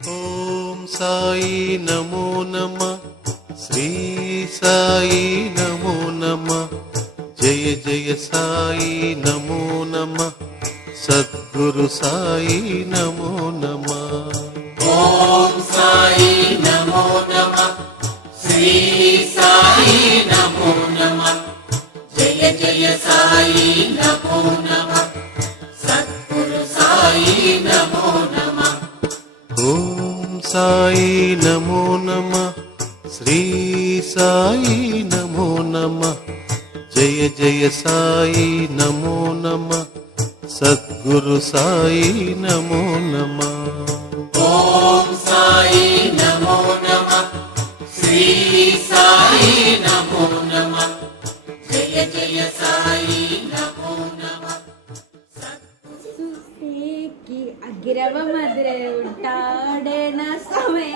ओम साई नमो नमः, श्री साई नमो नमः, जय जय साई नमो नमः, सद्गुरु साई नमो नमः। ओम साई नमो नमः, श्री साई नमो नमः, जय जय साई नमो नमः, सद्गुरु साई नमो नमः। ओम साई नमो नमः, श्री साई नमो नमः, जय जय साई नमो नमः, सद्गुरु साई नमो नमः। ओम साई नमो नमः, श्री साई नमो नमः, जय जय साई नमो नमः। ಸುಸೇಕಿ ಅಗಿರವ ಮದ್ರೆ ಉಂಟಾಡೇನ ಸಮಯ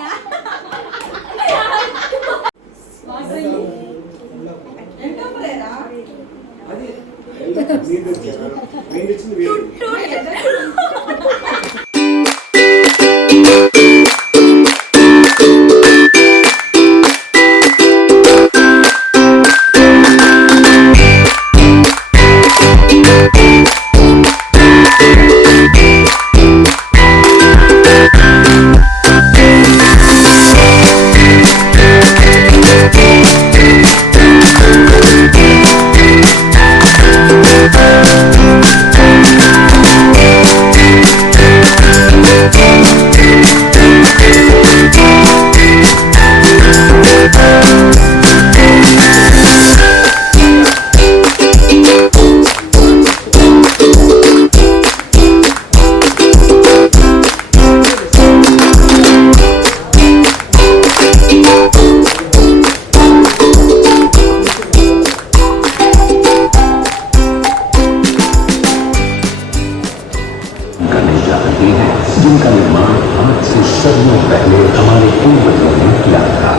जिनका निर्माण आज से सदियों पहले हमारे पूर्वजों ने किया था।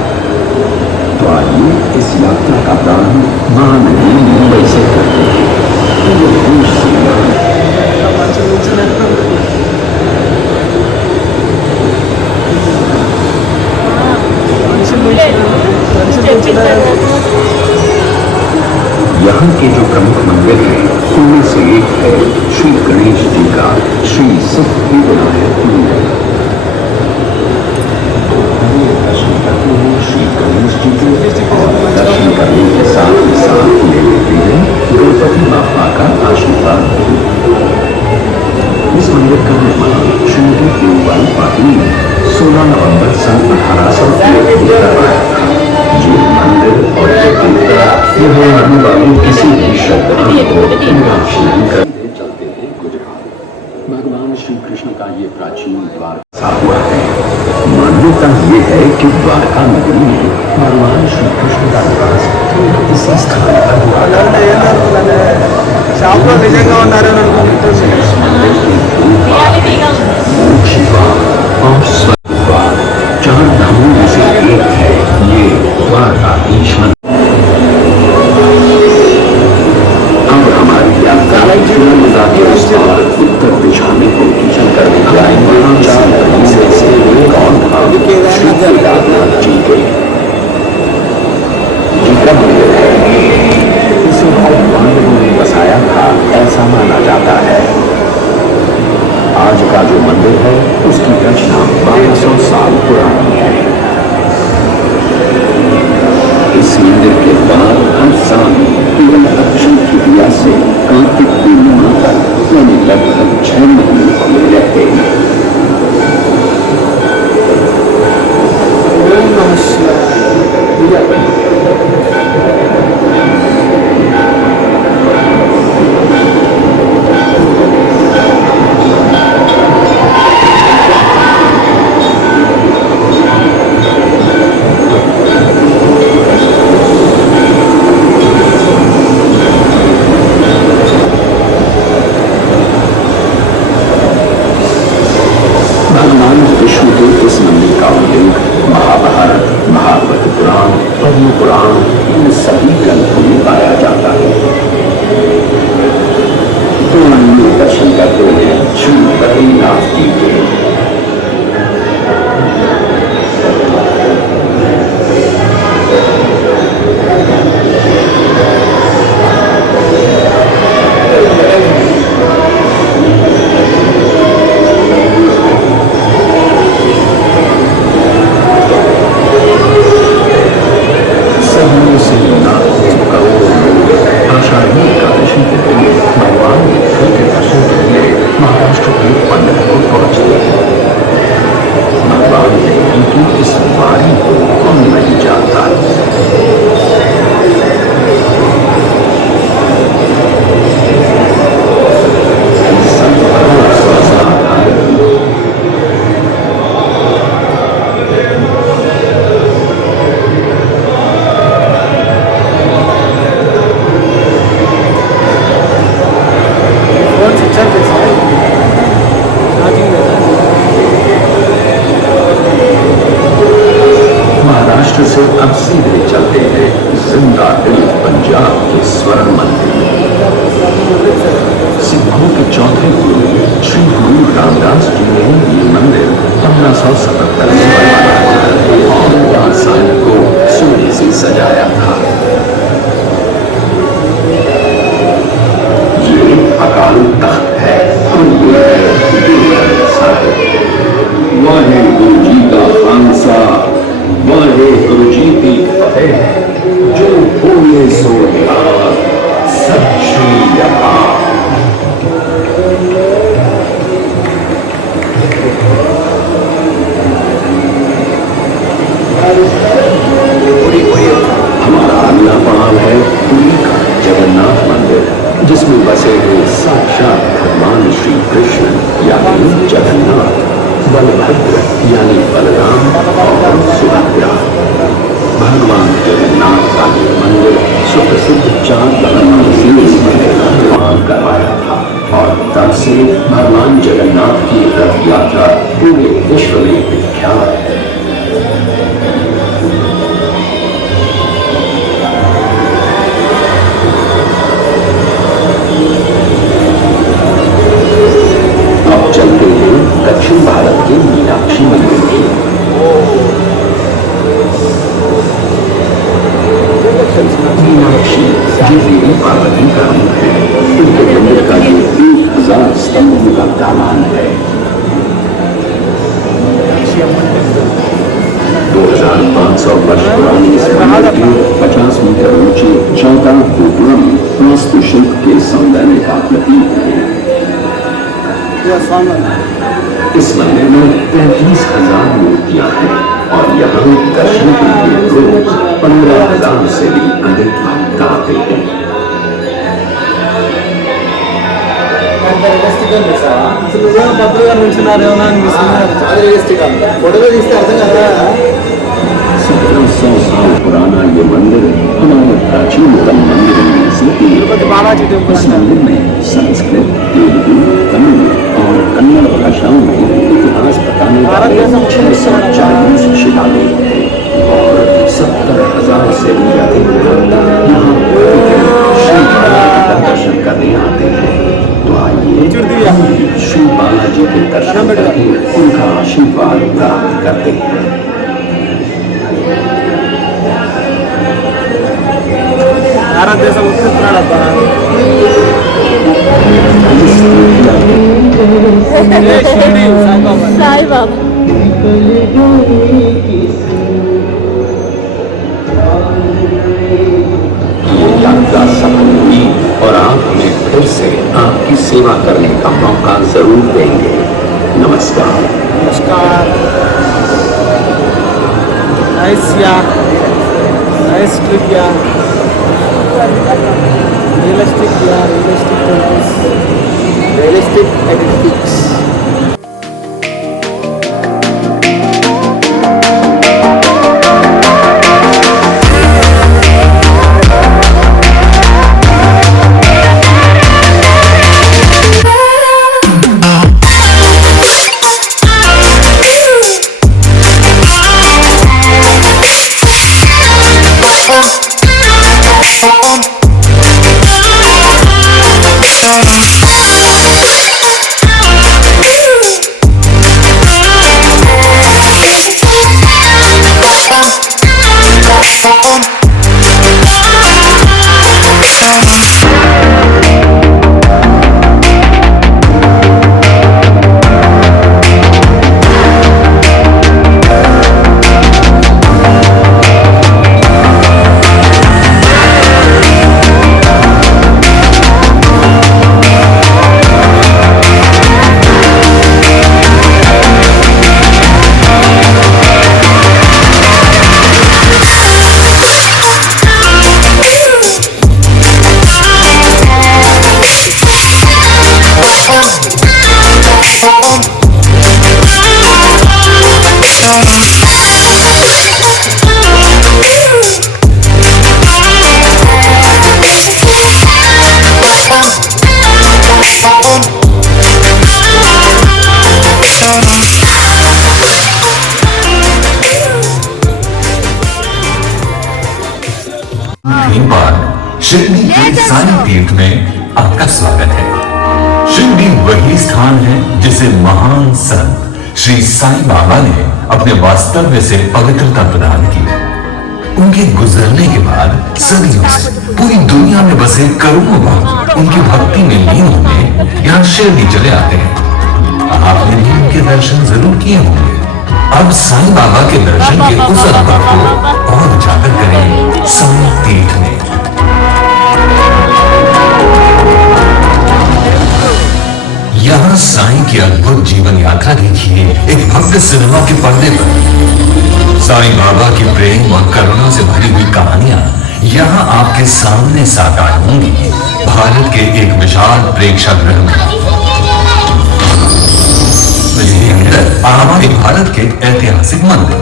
तो आइए इस यात्रा का प्रारंभ महानदी मुंबई से करते हैं। यहाँ के जो प्रमुख मंदिर हैं उनमें से एक है श्री गणेश जी का श्री सिद्धिविनायक मंदिर। दर्शन करते हैं श्री गणेश जी के और दर्शन करने के साथ ही साथ ले लेते हैं गणपति बापा का आशीर्वाद। इस मंदिर का निर्माण श्रीमती देवबाई पाटिल ने 16 नवंबर सन 1801 में करवाया था। ये मंदिर और यहाँ आने वाले किसी भी श्रद्धालु को दर्शन करते चलते हैं गुजरात। भगवान श्री कृष्ण का ये प्राचीन द्वार सा हुआ है। मान्यता ये है कि द्वारका नगरी में भगवान श्री कृष्ण का निवास इसी स्थान पर हुआ था। चार धामों में से एक है ये द्वारकाधीश मंदिर। अब हमारी यात्रा और उत्तर दिशा में चल कर जाएंगे। चार धामों में से एक और धाम श्री केदारनाथ जी के मंदिर है। इसे पांडवों ने बसाया था ऐसा माना जाता है। आज का जो मंदिर है उसकी रचना 1200 साल पुरानी है। इस मंदिर के बाद हर साल केवल अक्षय तृतीया से कार्तिक पूर्णिमा तक यानी लगभग 6 महीने खुले रहते हैं। भगवान विष्णु के इस मंदिर का उल्लेख महाभारत, महाभारत पुराण, पद्म पुराण इन सभी ग्रंथों में पाया जाता है। पुराण में दर्शन करते हैं श्री बद्रीनाथ जी के। पहुंचते हैं। भगवान देवी की इस वाणी को कौन नहीं जानता। महाराष्ट्र से अब सीधे चलते हैं जिंदा दिल पंजाब के स्वर्ण मंदिर। सिखों के चौथे गुरु श्री गुरु रामदास जी ने ये मंदिर 1577 में बनवाया और बादशाह को सोने से सजाया था। ये अकाल तख्त है और ये है गुरु ग्रंथ साहिब। वाहे गुरु जी का खालसा, वाहे गुरु जी की फतेह, जो बोले सो निहाल, सत श्री अकाल। हमारा अगला पड़ाव है पुरी का जगन्नाथ मंदिर, जिसमें बसे हुए साक्षात भगवान श्री कृष्ण यानी जगन्नाथ, बलभद्र यानी बलराम और सुभद्रा। भगवान जगन्नाथ का ये मंदिर सुप्रसिद्ध 4 दलनाओं से इस मंदिर का निर्माण करवाया था और तब से भगवान जगन्नाथ की रथ यात्रा पूरे विश्व में विख्यात है। अब चलते हैं दक्षिण भारत के मीनाक्षी मंदिर की। मीनाक्षी ये देवी पार्वती का रूप है। उनके मंदिर का ये 1000 स्तंभों का दालान है। 2500 वर्ष पुरानी इस मंदिर के 50 मीटर ऊंचे 14 गोपुरम वास्तुशिल्प के सौंदर्य का प्रतीक है। इस मंदिर में 35,000 मूर्तियां हैं और यहाँ दर्शन के लिए रोज 15,000 से भी अधिक भक्त आते हैं। सत्रह 100 साल पुराना ये मंदिर हमारे प्राचीनतम मंदिरों में से एक है। इस मंदिर में संस्कृत, तेलुगु, तमिल और कन्नड़ भाषाओं में इतिहास बताने वाले 640 शिलालेख हैं और 70,000 से भी अधिक भक्त यहाँ प्रतिदिन श्री बालाजी का दर्शन करने आते हैं। तो आइए श्री बालाजी के दर्शन करके उनका आशीर्वाद प्राप्त करते हैं। భారతదేశం ఉత్తరాడబ్బ సాయి బాబా यात्रा सफल हुई और आप हमें फिर से आपकी सेवा करने का मौका जरूर देंगे। नमस्कार। नमस्कार। नाइस ट्रिप यार, रियलिस्टिक एडिटिक्स। शिरडी के साई तीर्थ में आपका स्वागत है। शिरडी वही स्थान है जिसे महान संत श्री साईं बाबा ने अपने वास्तव्य से पवित्रता प्रदान की। उनके गुजरने के बाद सदियों से पूरी दुनिया में बसे करोड़ों भक्त उनकी भक्ति में लीन होने यहाँ शिरडी चले आते हैं। आपने भी उनके दर्शन जरूर किए होंगे। अब साईं बाबा के दर्शन के उस अनुभव को और उजागर करें साई तीर्थ में। यहाँ साईं की अद्भुत जीवन यात्रा देखिए एक भव्य सिनेमा के पर्दे पर। साईं बाबा की प्रेम और करुणा से भरी हुई कहानियां यहाँ आपके सामने साकार होंगी। भारत के एक विशाल प्रेक्षागृह में हमारे भारत के ऐतिहासिक मंदिर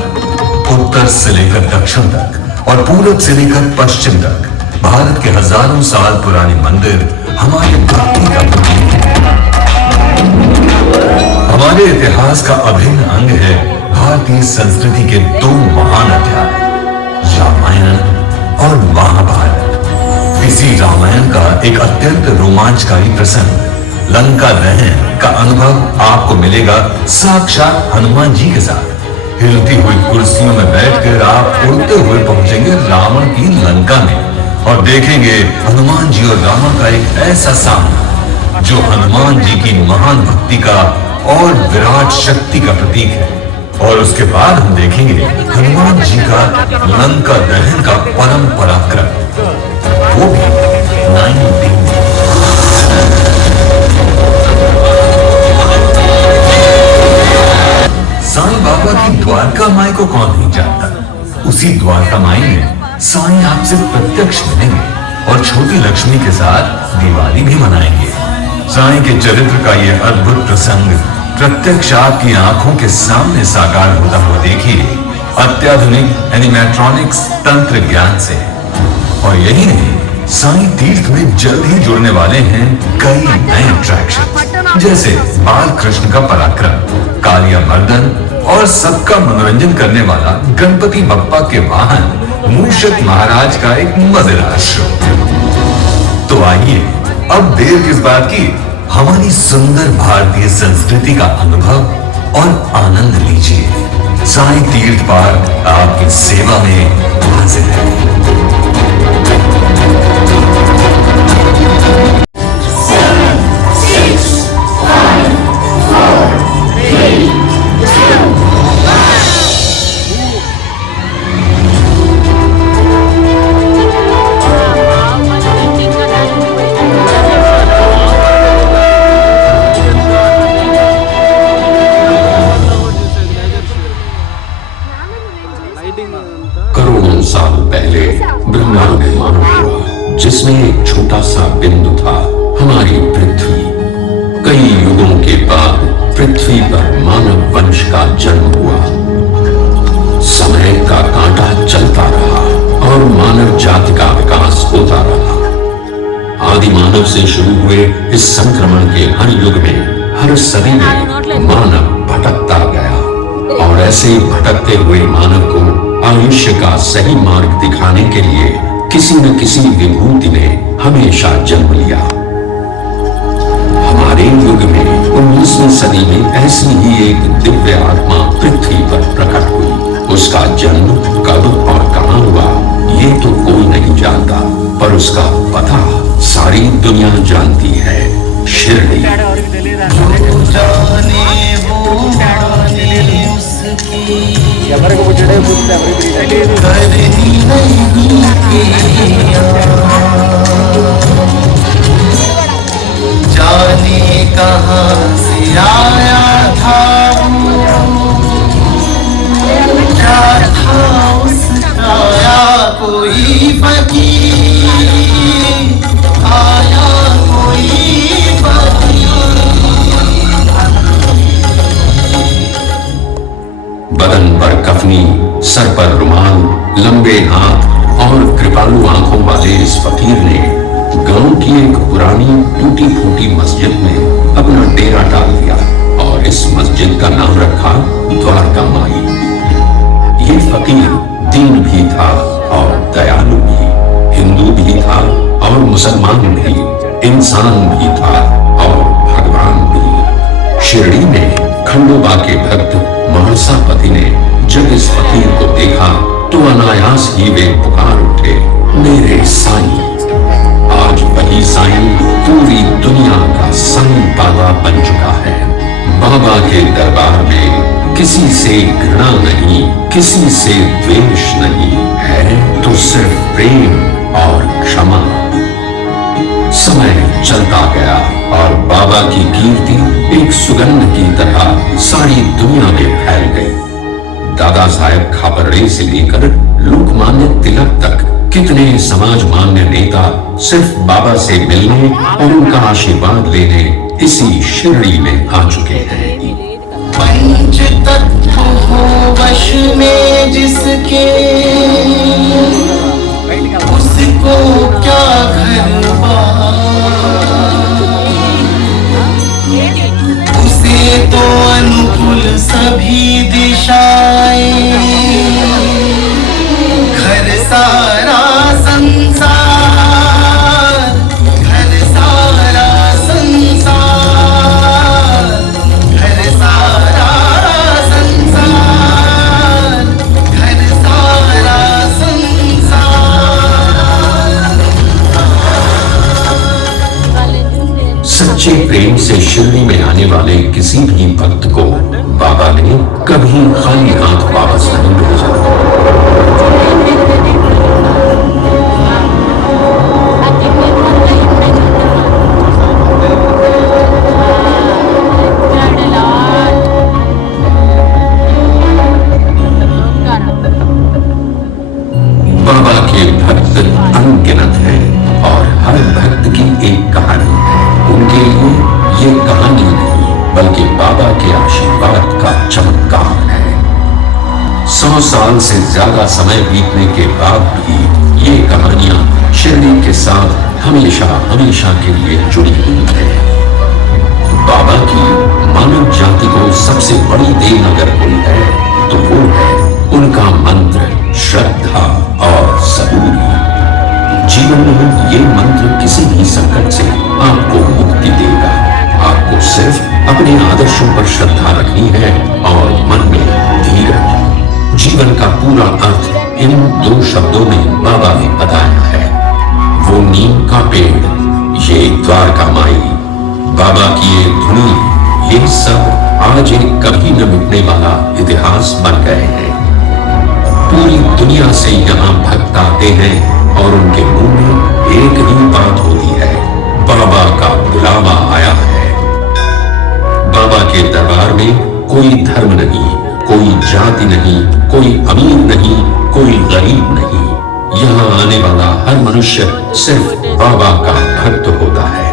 उत्तर से लेकर दक्षिण तक और पूरब से लेकर पश्चिम तक भारत के हजारों साल पुराने मंदिर हमारे भक्ति का प्रतीक है। हमारे इतिहास का अभिन्न अंग है भारतीय संस्कृति के दो महान अध्याय रामायण और महाभारत। इसी रामायण का एक अत्यंत रोमांचकारी प्रसंग लंका दहन का अनुभव आपको मिलेगा साक्षात हनुमान जी के साथ। हिलती हुई कुर्सियों में बैठकर आप उड़ते हुए पहुंचेंगे रावण की लंका में और देखेंगे हनुमान जी और रावण का एक ऐसा सामना जो हनुमान जी की महान भक्ति का और विराट शक्ति का प्रतीक है। और उसके बाद हम देखेंगे हनुमान जी का लंका दहन का परम पराक्रम, वो भी 9 साईं बाबा की द्वारका माई को कौन नहीं जानता। उसी द्वारका माई में साईं आपसे प्रत्यक्ष मिलेंगे और छोटी लक्ष्मी के साथ दिवाली भी मनाएंगे। साईं के चरित्र का यह अद्भुत प्रसंग प्रत्यक्ष आपकी आंखों के सामने साकार होता हुआ देखिए अत्याधुनिक एनिमेट्रॉनिक्स तंत्र ज्ञान से। और यही नहीं, साईं तीर्थ में जल्द ही जुड़ने वाले हैं कई नए अट्रैक्शन जैसे बाल कृष्ण का पराक्रम, कालिया मर्दन और सबका मनोरंजन करने वाला गणपति बप्पा के वाहन मूषक महाराज का एक मजेदार शो। तो आइए अब देर किस बात की, हमारी सुंदर भारतीय संस्कृति का अनुभव और आनंद लीजिए। साईं तीर्थ पार्क आपकी सेवा में हाजिर है। करोड़ों साल पहले ब्रह्मांड निर्माण हुआ जिसमें एक छोटा सा बिंदु था, हमारी पृथ्वी। कई युगों के बाद पृथ्वी पर मानव वंश का जन्म हुआ। समय का कांटा चलता रहा और मानव जाति का विकास होता रहा। आदि मानव से शुरू हुए इस संक्रमण के हर युग में, हर सदी में मानव भटकता गया और ऐसे भटकते हुए मानव को आयुष्य का सही मार्ग दिखाने के लिए किसी न किसी विभूति ने हमेशा जन्म लिया। हमारे युग में 19वीं सदी में ऐसी ही एक दिव्य आत्मा पृथ्वी पर प्रकट हुई। उसका जन्म कब और कहां हुआ ये तो कोई नहीं जानता, पर उसका पता सारी दुनिया जानती है, शिरडी। जाने कहां से आया था, क्या था उसका, आया कोई फकीर, आया कोई फकीर। बदन पर कफनी, सर पर रुमाल, लंबे हाथ और कृपालु आंखों वाले इस फकीर ने गांव की एक पुरानी टूटी फूटी मस्जिद में अपना डेरा डाल दिया और इस मस्जिद का नाम रखा द्वारका माई। ये फकीर दीन भी था और दयालु भी, हिंदू भी था भगवान भी, इंसान भी था और भगवान भी। शिरडी में खंडोबा के भक्त महासापति ने जब इस फकीर को देखा तो अनायास ही वे पुकार उठे, मेरे साईं। आज वही साईं पूरी दुनिया का साईं बाबा बन चुका है। बाबा के दरबार में किसी से घृणा नहीं, किसी से द्वेष नहीं है, तो सिर्फ प्रेम और क्षमा। समय चलता गया और बाबा की कीर्ति एक सुगंध की तरह सारी दुनिया में फैल गई। दादा साहेब खापर्डे से लेकर लोकमान्य तिलक तक कितने समाज मान्य नेता सिर्फ बाबा से मिलने और उनका आशीर्वाद लेने इसी शिरडी में आ चुके हैं। पंच तत्व हो वश में जिसके, उसको क्या घर बार, उसे तो अनुकूल सभी दिशाएं, घर सारा संसार, घर सारा संसार, घर सारा संसार, घर सारा संसार। सच्चे प्रेम से शिरडी में आने वाले किसी भी भक्त को बाबा ने कभी खाली हाथ वापस नहीं भेजा। बाबा के भक्त अनगिनत हैं और हर भक्त की एक कहानी है। उनके लिए ये कहानी नहीं बल्कि बाबा के आशीर्वाद का चमत्कार है। 100 साल से ज्यादा समय बीतने के बाद भी ये कहानियां शिरडी के साथ हमेशा हमेशा के लिए जुड़ी हुई है। बाबा की मानव जाति को सबसे बड़ी देन अगर कोई है तो वो है उनका मंत्र, श्रद्धा और सबूरी। जीवन में ये मंत्र किसी भी संकट से आपको मुक्ति देगा। आपको सिर्फ अपने आदर्शों पर श्रद्धा रखनी है और मन में धीरज। जीवन का पूरा अर्थ इन 2 शब्दों में बाबा ने बताया है। वो नीम का पेड़, ये द्वारका माई, बाबा की ये धुनी, ये सब आज एक कभी न मिटने वाला इतिहास बन गए हैं। पूरी दुनिया से यहाँ भक्त आते हैं और उनके मुंह में एक ही बात होती है, बाबा का बुलावा आया है। बाबा के दरबार में कोई धर्म नहीं, कोई जाति नहीं, कोई अमीर नहीं, कोई गरीब नहीं। यहाँ आने वाला हर मनुष्य सिर्फ बाबा का भक्त होता है।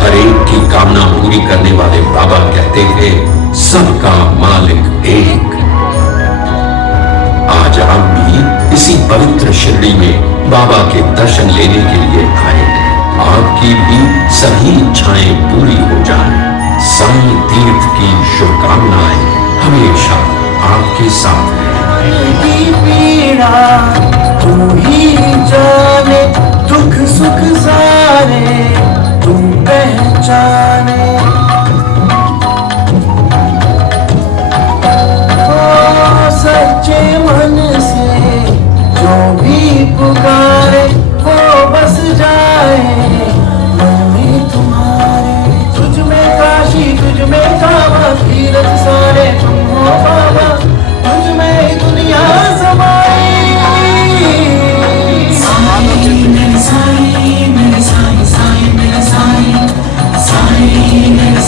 हर एक की कामना पूरी करने वाले बाबा कहते थे, सबका मालिक एक। आज आप भी इसी पवित्र शिरडी में बाबा के दर्शन लेने के लिए आए हैं। आपकी भी सभी इच्छाएं पूरी हो जाएं। साईं तीर्थ की शुभकामनाएं हमेशा आपके साथ हैं। पीड़ा तू ही जाने, दुख सुख सारे तू पहचाने। सच्चे मन से जो भी पुकारे वो बस जाए मन में तुम्हारे। तुझ में काशी, तुझ में काबा, तीरथ सारे तुम हो बाबा, तुझ में दुनिया समाई। साईं मेरे साईं, साईं मेरे साईं, साईं मेरे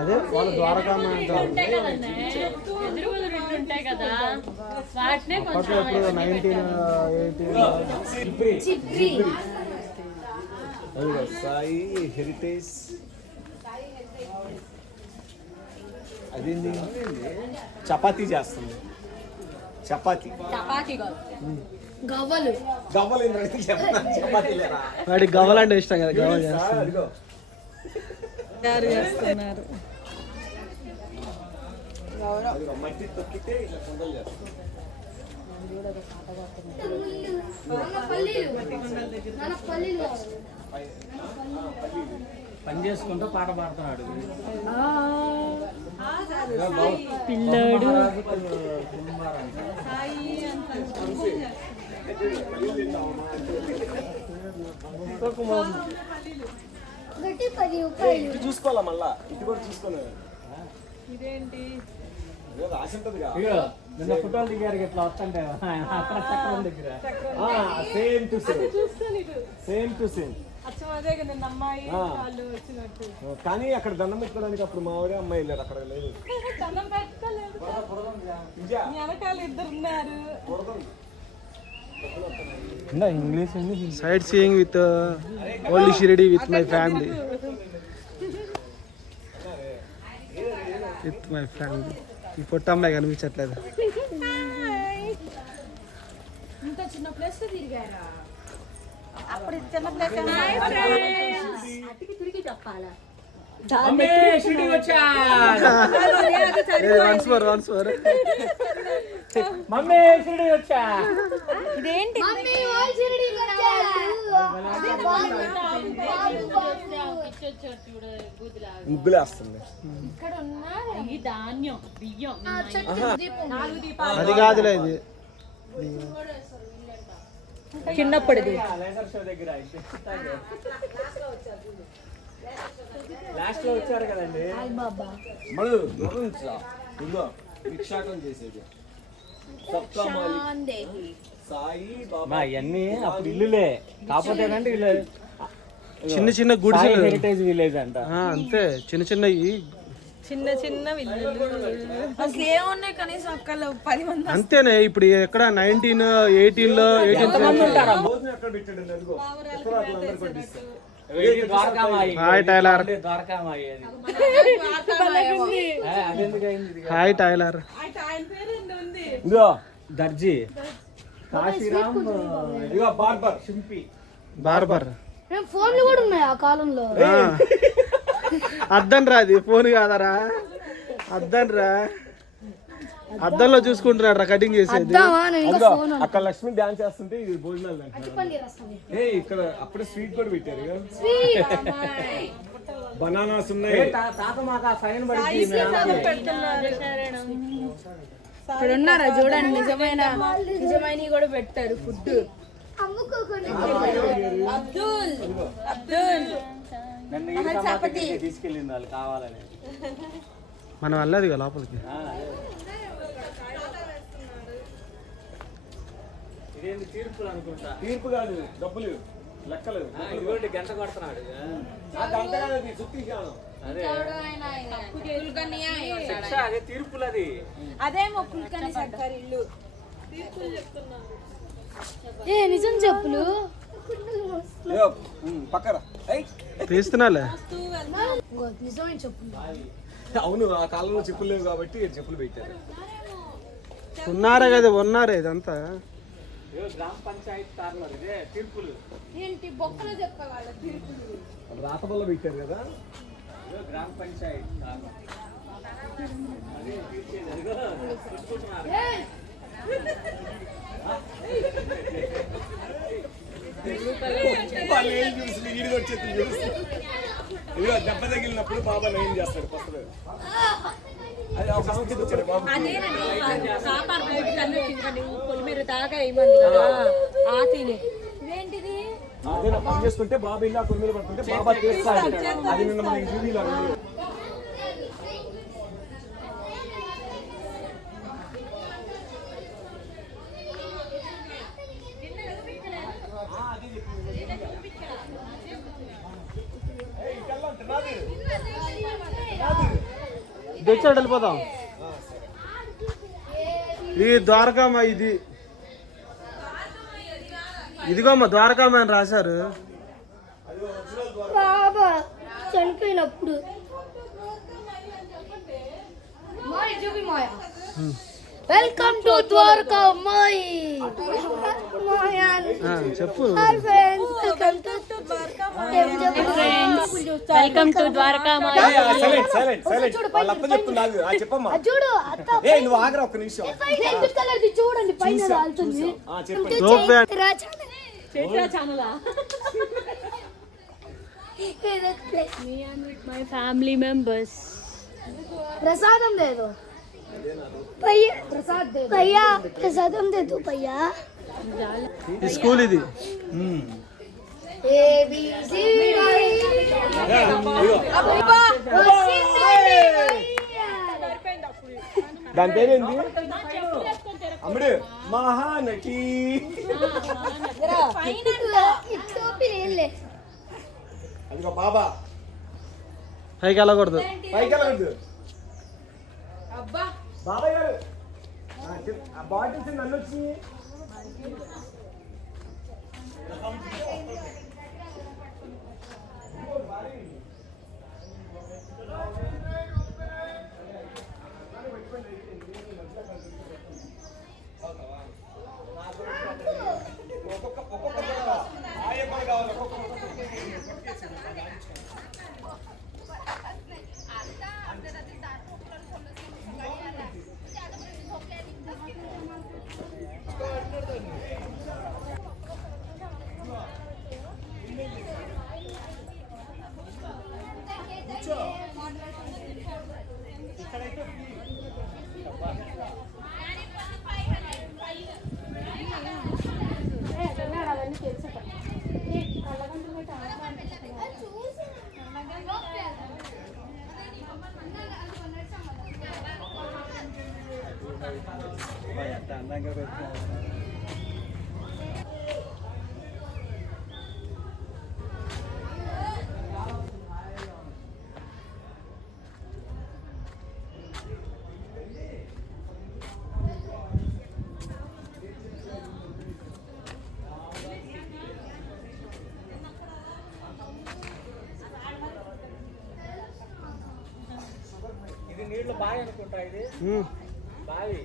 అదే వాళ్ళు ద్వారకామ అంటారు. ఉంటాయి కదా వాటినే అప్పట్లో ఎప్పుడు 1980 సాయి హెరిటేజ్ అదేంటి చపాతీ చేస్తుంది. చపాతీ గవ్వలు గవ్వలు చపాతీ లేరా వాడికి గవ్వలంటే ఇష్టం కదా, గవ్వలు చేస్తాను. చేస్తున్నారు. మట్టి తొక్కితే ఇలా కుండలు చేస్తారు. పని చేసుకుంటూ పాట పాడుతున్నాడు పిల్లాడు ఇటు చూసుకోవాలా, మళ్ళా ఇటు కూడా చూసుకోలేదు. ఇదేంటి రాసి ఉంటదిగా. నిన్న ఫోటోలు దిగారు ఇట్లా వస్తుంటే అక్కడ చక్రం దగ్గర సేమ్ టు సేమ్ అదే కదా అమ్మాయి వాళ్ళు వచ్చినట్టు. కానీ అక్కడ దండం పెట్టుకోవడానికి అప్పుడు మా ఊరే అమ్మాయి వెళ్ళారు, అక్కడ లేదు. దండం పెట్టలేదు, వెనకాల ఇద్దరు ఉన్నారు. English side seeing with old Shirdi with my family ఈ పొట్ట అమ్మాయి కనిపించట్లేదు. ఇంత చిన్న ప్లేస్ తిరిగారా? అప్పుడు చిన్న ప్లేస్ తిరిగి చెప్పాలా? వన్స్ మోర్ మమ్మీ షిరిడి వచ్చా. ఇదేంటి ముగ్గులేస్తుంది. ఇక్కడ ఉన్న ఈ ధాన్యం బియ్యం అది కాదులే ఇది చిన్నప్పటిది. లాస్ట్ లో వచ్చారు కదండి, భిక్షాటం చేసేది. సాయి బాబా ఇవన్నీ అప్పుడు ఇల్లులే, కాకపోతే ఏంటంటే ఇల్లు చిన్న చిన్న గుడిసెలు, హెరిటేజ్ విలేజ్ అంట. అంతే చిన్న చిన్నవి అసలు ఏమున్నాయి కనీసం ఒక్కళ్ళు 10 మంది అంతేనే. ఇప్పుడు ఎక్కడ 1918లో 18 ఎక్కడ పెట్టాడు అదిగో. Hi tailor, hi tailor. ఇదిగో దర్జీ కాశీరామ్, ఇదిగో బార్బర్ షింపి బార్బర్. ఫోన్లు కూడా ఉన్నాయి ఆ కాలంలో. అద్దం రా, అది ఫోన్ కాదరా, అద్దం రా. అద్దంలో చూసుకుంటున్నాడు రా కటింగ్ చేసేది. అక్కడ లక్ష్మి డాన్స్ చేస్తుంటే ఇది భోజనాలు ఏ ఇక్కడ అప్పుడే స్వీట్ కూడా పెట్టారు. బనానాస్ ఉన్నాయి. తాత మాకు ఫైన్ ఇక్కడ ఉన్నారా చూడండి, నిజమైన కూడా పెట్టారు ఫుడ్. అబ్దుల్ తీసుకెళ్ళింది వాళ్ళు కావాలని. మనం వెళ్ళదు కదా లోపలికి. తీర్పు అనుకుంటా. తీర్పు కాదు, డబ్బులు లెక్కలు. గంట కొడుతున్నాడు. అదే తీర్పులు. అది అదేమో పుల్కని సర్కారు ఇల్లు. తీర్పులు చెప్తున్నారు. నిజం చెప్పులు పక్కరా తీస్తున్నాలే. నిజమైన చెప్పులు. అవును, ఆ కాలంలో చెప్పులు లేవు కాబట్టి చెప్పులు పెట్టారు. ఉన్నారా కదా, ఉన్నారే ఇదంతా. గ్రామ పంచాయతీ కార్నర్ ఇదే తీర్పులు. ఏంటి బొక్కలు చెప్పేవాళ్ళ తీర్పులు? రాతబల్ల పెట్టారు కదా, గ్రామ పంచాయతీ కార్నర్. దెబ్బ తగిలినప్పుడు బాబా ఏం చేస్తాడు ఫస్ట్? అది ఒక సంగతి వచ్చాడు బాబు. మీరు తాగా ఇవ్వండి కదా ఆ తినే. ఇదేంటిది? అదే పని చేసుకుంటే బాబా ఇలా కొమ్మిలు పడుతుంటే బాబా తీర్చాడు. అది నిన్న మనకి టీవీలో ఇది వచ్చాడు వెళ్ళిపోదాం. ఇది ద్వారకామ, ఇదిగోమ్మ ద్వారకామ అని రాశారు. బాబా చనిపోయినప్పుడు వెల్కమ్ టు ద్వారకా అమ్మాయి. చెప్పు. వెల్కమ్ టు ద్వారకా చూడు నువ్వు ఆగరా ఒక్క నిమిషం. చూడండి పైన రాలుతుంది. My family members. ప్రసాదం లేదు భయ్యా, ప్రసాదం లేదు భయ్యా. స్కూల్ ఇది. దాని పేరేంది అమ్ముడు? మహానటి. అదిగో బాబా పైకి వెళ్ళకూడదు. పైకి వెళ్ళకూడదు. బాబాయ్ గారు ఆ బాటిల్స్ నన్ను వచ్చి నీళ్ళు బాగా అనుకుంటా. ఇది బావి.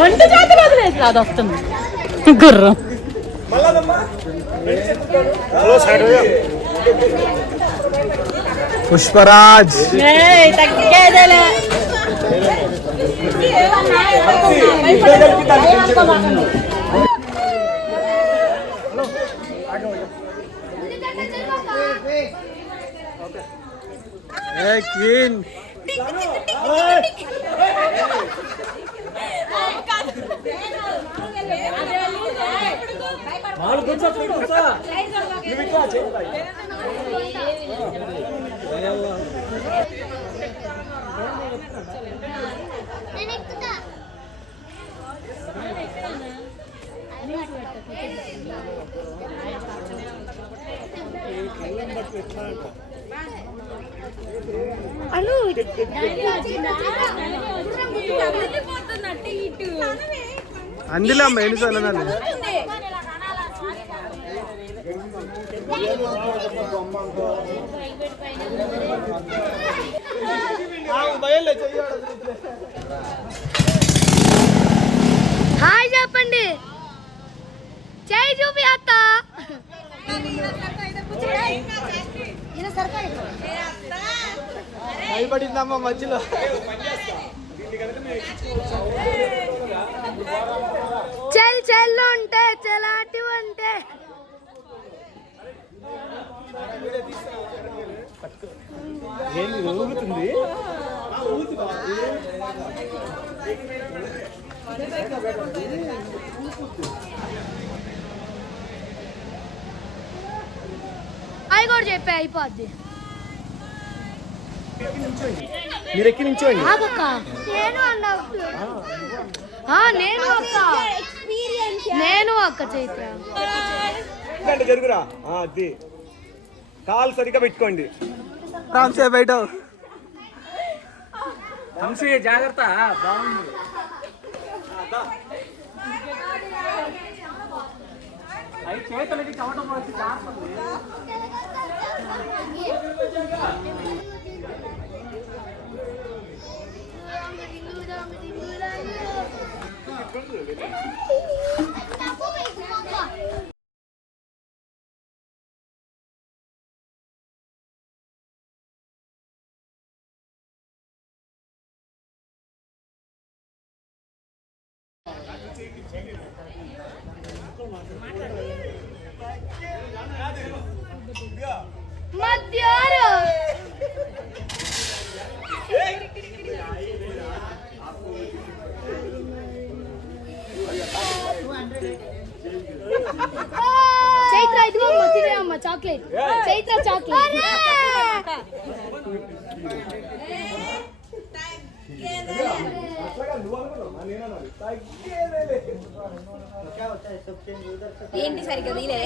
రెండు చేతులు వదిలేసి అది వస్తుంది గుర్రం. పుష్పరాజ్ తగ్గేదేలే. క్వీన్ అను అందులో అమ్మ ఎన్నిసార్లు హాయ్ చెప్పండి చేయి చూపి అత్త భయపడిందమ్మ మధ్యలో చెల్లు ఉంటే చెలాంటి ఉంటే ఏంది ఊగుతుంది అవి కూడా చెప్పే అయిపోద్ది మీరు ఎక్కి నించోండి ఆగక్క నేను నేను అక్క చైత్ర అంటే జరుగురా అది కాలు సరిగ్గా పెట్టుకోండి రామ్సే బయట హంసీ జాగ్రత్త బాగుంది అవి చేతులకి చవటం వచ్చి జాగ్రత్త మధ్యాహ్నం చైత్ర ఇదిగో మధ్యలో అమ్మ చాక్లెట్ చైత్ర చాక్లెట్ ఏంటి సరిగ్గా వీలే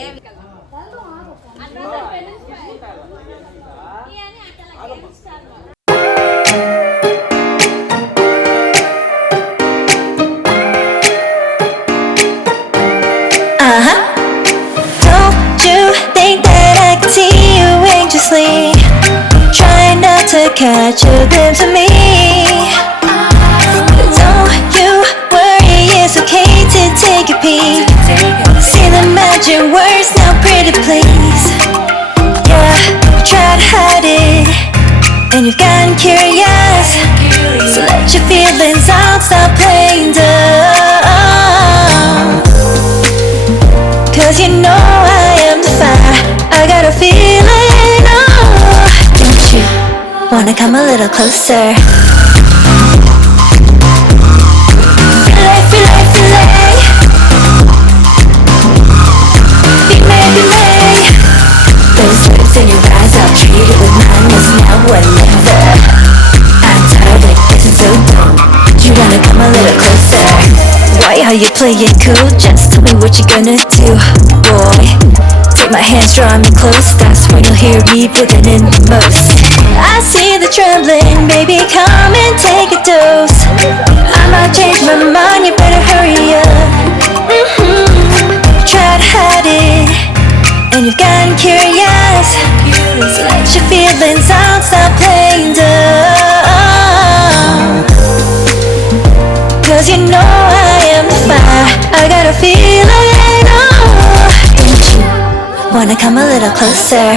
Don't you think that I can see you anxiously trying not to catch a glimpse of me? Don't you worry, it's okay to take a peek. See the magic words now, pretty please. Yeah, you try to hide it, and you've gotten curious. So let your feelings out, stop playing dumb. Cause you know I am the fire, I got a feeling, oh. Don't you wanna come a little closer? Those lips in your eyes, I'll treat it with kindness now, whatever. I'm tired of kissing so dumb. You wanna come a little closer? Why are you playing cool? Just tell me what you're gonna do, boy. Take my hands, draw me close. That's when you'll hear me putting in the most. I see the trembling, baby, come and take a dose. I might change my mind, you better hurry up. Try to hide it, and you've gotten curious. So let your feelings out, stop playing dumb. Cause you know I am the fire, I got a feeling, oh. Don't you wanna come a little closer?